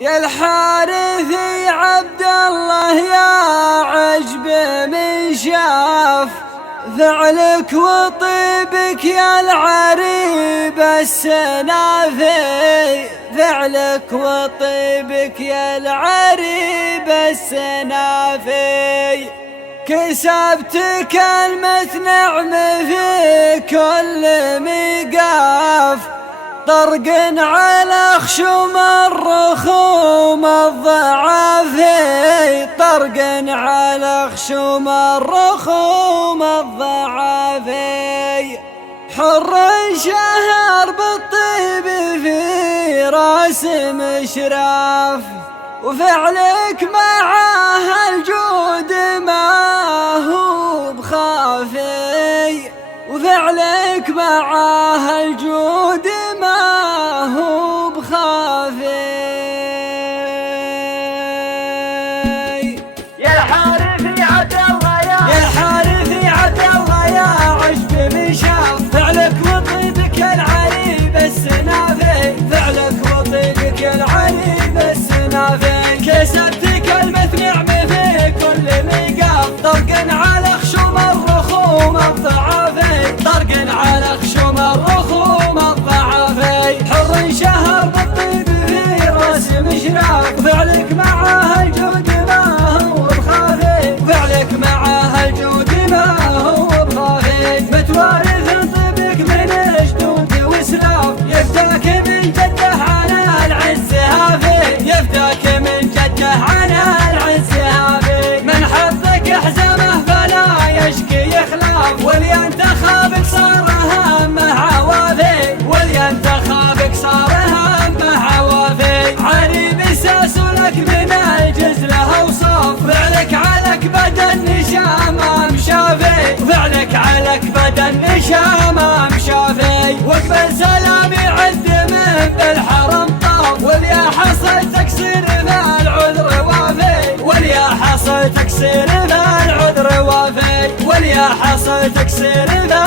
يا الحارثي عبد الله يا عجب من شاف فعلك وطيبك يا العريب السنافي، فعلك وطيبك يا العريب السنافي. كسبت كلمة نعم في كل مقاف، طرق على خشوم الرخوم الضعافي، طرق على خشوم الرخوم الضعافي. حر شهر بالطيب في راس مشراف، وفعلك معاه الجود ما هو بخافي، وفعلك معاه الجود ما هو بخافي. يا الحارثي عبد الله يا الحارثي عبد الله يا عجب من شاف، فعلك وطيبك يا العريب السنافي، فعلك وطيبك يا العريب السنافي. كسبت كلمة نعم في كل مقاف، طرق على خشوم الرخوم الضعافي، طرق على خشوم الرخوم الضعافي. حر شهر بالطيب في راس مشراف، وفعلك معاه الجود ما هو بخافي، وفعلك معاه الجود ما هو بخافي. متوارث طيبك من جدود وسلاف، يفداك من جده على العز هافي، يفداك من جده على العز هافي. من حظك حزمه فلا يشكي يخلاف، واللي انتخابك صار همه عوافي، واللي انتخابك صار همه عوافي. عريب ساس لك من الجز له وصاف، فعلك علك بدن نشامه مشافي، وفعلك علك بدن نشامه مشافي. وقبل سلامي عد من بالحرم طاف، واليا حصل تكسير ذا العذر وافي، واليا حصل تكسير ذا العذر وافي، واليا حصل تكسير ذا